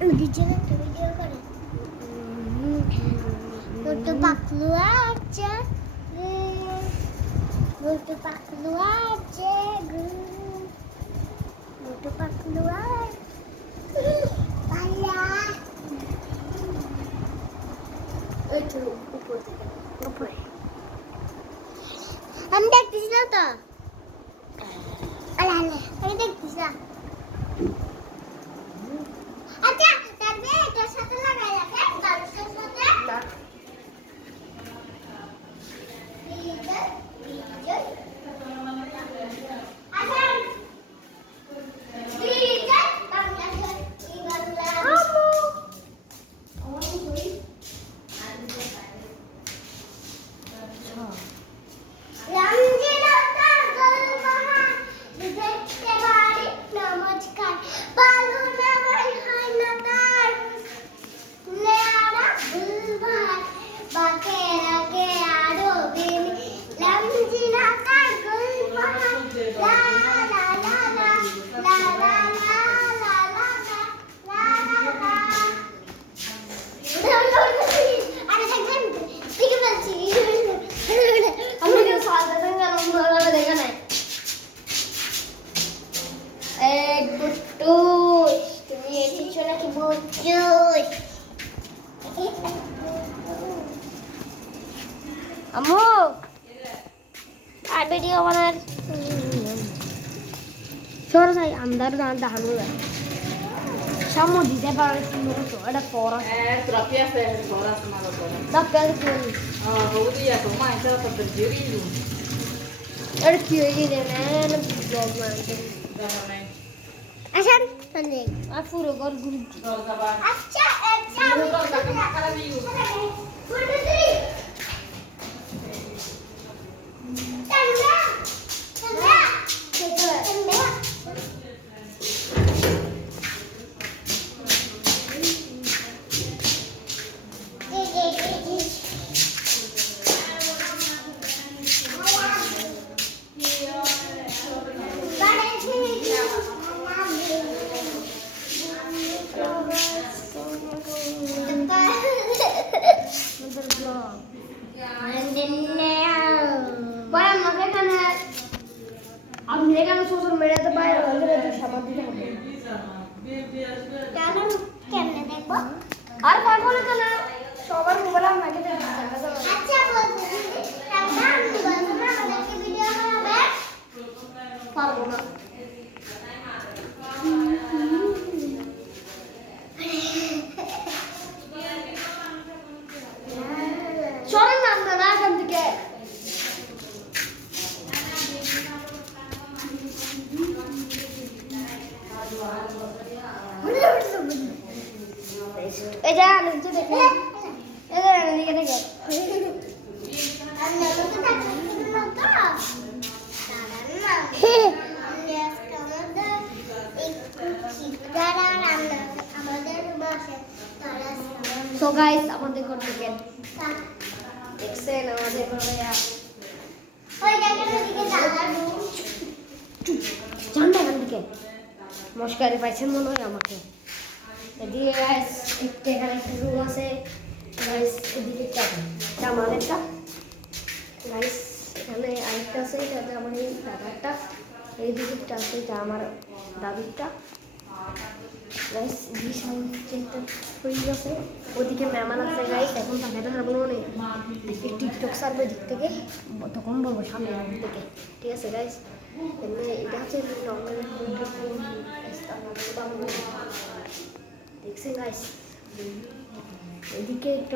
Gecenin video করে Motor paklu aja Motor paklu aja Motor paklu aja Pala Itu উপরে আমি দেখতেছি না তো আলে আলে আমি দেখতেছি না আচ্ছা তারপরে এটার সাথে লাগাই লাগে গালসের সাথে না Amu, ada video mana? Suara saya andar dan tahan dulu. Kamu di depan itu ada foras. Tapi ya saya foras malah foras. Tapi ada Udah ya, cuma itu berdiri dulu. ada kiri deh, nen blog nanti. Asan, nanti. Aku udah guru. Acha, acha. আপনি এখানে social মিডিয়াতে বাইরে হলে একটু সামাল দিতে হবে কেমনে দেখবো আর পারবো না কেন সবার মোবাইল আপনাকে দেবো আচ্ছা বলছি আমরা আমি বলবো না আমাদেরকে ভিডিও বানাবে পারবো না চলেন না আপনারা এখান থেকে এই যা নিচে দেখে এই যা নিচে দেখে So guys, আমাদের ঘর থেকে দেখছেন আমাদের ঘরে ওই জায়গাটার দিকে জানটা এখান থেকে মস্কারি পাইছেন মনে হয় আমাকে এদিকে গাইস এখানে একটা রুম আছে গাইস এদিকে একটা আমাদেরটা গাইস এখানে আরেকটা আছে এটা আমার এই দাদারটা এই দিকটা আছে এটা আমার দাদিরটা গাইস বিশাল একটা ফ্রিজ আছে ওদিকে মেহমান আছে গাইস এখন তাকে সামনে অনেক টিকটক সার্ভে দিক থেকে তখন বলবো সামনে থেকে ঠিক আছে গাইস এটা হচ্ছে দেখছেন গাইস এদিকে